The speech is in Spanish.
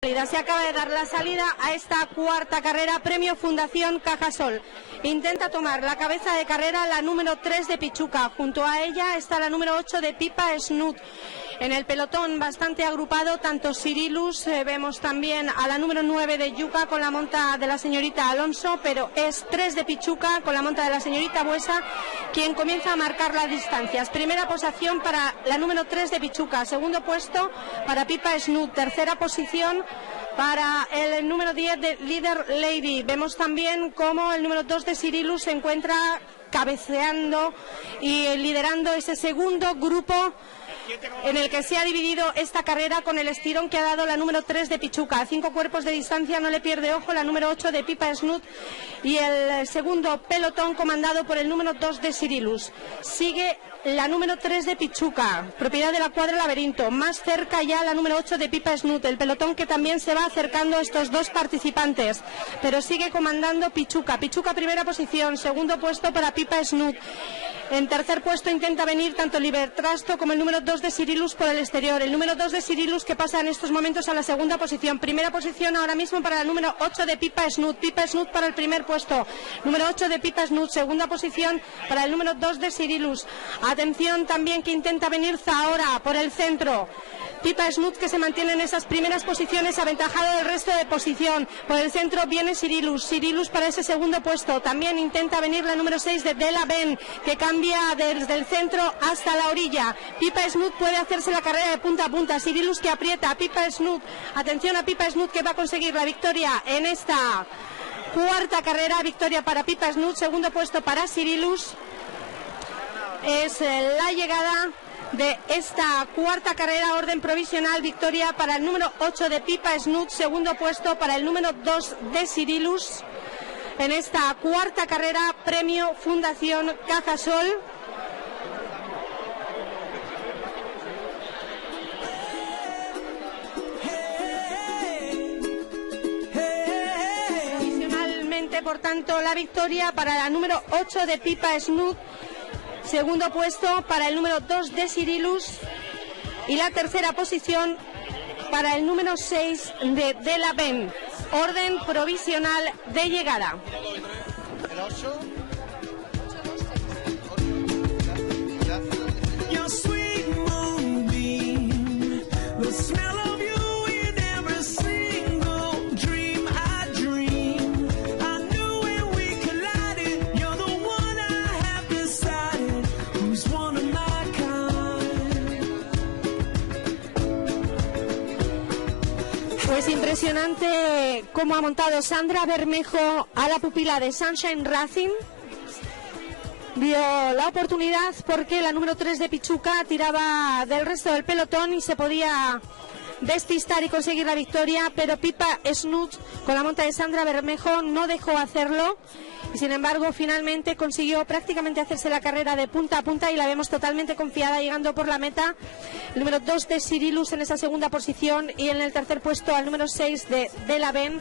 Se acaba de dar la salida a esta cuarta carrera, premio Fundación Cajasol. Intenta tomar la cabeza de carrera la número 3 de Pichuca. Junto a ella está la número 8 de Pipa Snoot. En el pelotón bastante agrupado, tanto Cirilus, vemos también a la número 9 de Yuca con la monta de la señorita Alonso, pero es 3 de Pichuca con la monta de la señorita Buesa quien comienza a marcar las distancias. Primera posición para la número 3 de Pichuca, segundo puesto para Pipa Snoot, tercera posición para el número 10 de Leader Lady. Vemos también cómo el número 2 de Cirilus se encuentra cabeceando y liderando ese segundo grupo en el que se ha dividido esta carrera con el estirón que ha dado la número 3 de Pichuca. A 5 cuerpos de distancia, no le pierde ojo la número 8 de Pipa Snoot y el segundo pelotón comandado por el número 2 de Cirilus. Sigue la número 3 de Pichuca, propiedad de la Cuadra Laberinto. Más cerca ya la número 8 de Pipa Snoot, el pelotón que también se va acercando a estos dos participantes, pero sigue comandando Pichuca. Pichuca primera posición, segundo puesto para Pipa Snoot. En tercer puesto intenta venir tanto Libertrasto como el número 2 de Cirilus por el exterior. El número 2 de Cirilus que pasa en estos momentos a la segunda posición. Primera posición ahora mismo para el número 8 de Pipa Snoot. Pipa Snoot para el primer puesto. Número 8 de Pipa Snoot. Segunda posición para el número 2 de Cirilus. Atención también que intenta venir Zahora por el centro. Pipa Snoot que se mantiene en esas primeras posiciones, aventajado del resto de posición. Por el centro viene Cirilus. Cirilus para ese segundo puesto. También intenta venir la número 6 de Della Ben, que cambia desde el centro hasta la orilla. Pipa Snoot puede hacerse la carrera de punta a punta. Cirilus que aprieta. Pipa Snoot. Atención a Pipa Snoot que va a conseguir la victoria en esta cuarta carrera. Victoria para Pipa Snoot. Segundo puesto para Cirilus. Es la llegada de esta cuarta carrera, orden provisional, victoria para el número 8 de Pipa Snoot, segundo puesto para el número 2 de Cirilus. En esta cuarta carrera, premio Fundación Cajasol. Provisionalmente, por tanto, la victoria para la número 8 de Pipa Snoot. Segundo puesto para el número 2 de Cirilus y la tercera posición para el número 6 de Della Ben. Orden provisional de llegada. Pues impresionante cómo ha montado Sandra Bermejo a la pupila de Sunshine Racing. Vio la oportunidad porque la número 3 de Pichuca tiraba del resto del pelotón y se podía despistar y conseguir la victoria, pero Pipa Snoot con la monta de Sandra Bermejo no dejó hacerlo y sin embargo finalmente consiguió prácticamente hacerse la carrera de punta a punta y la vemos totalmente confiada llegando por la meta. El número 2 de Cirilus en esa segunda posición y en el tercer puesto al número 6 de Della Ben.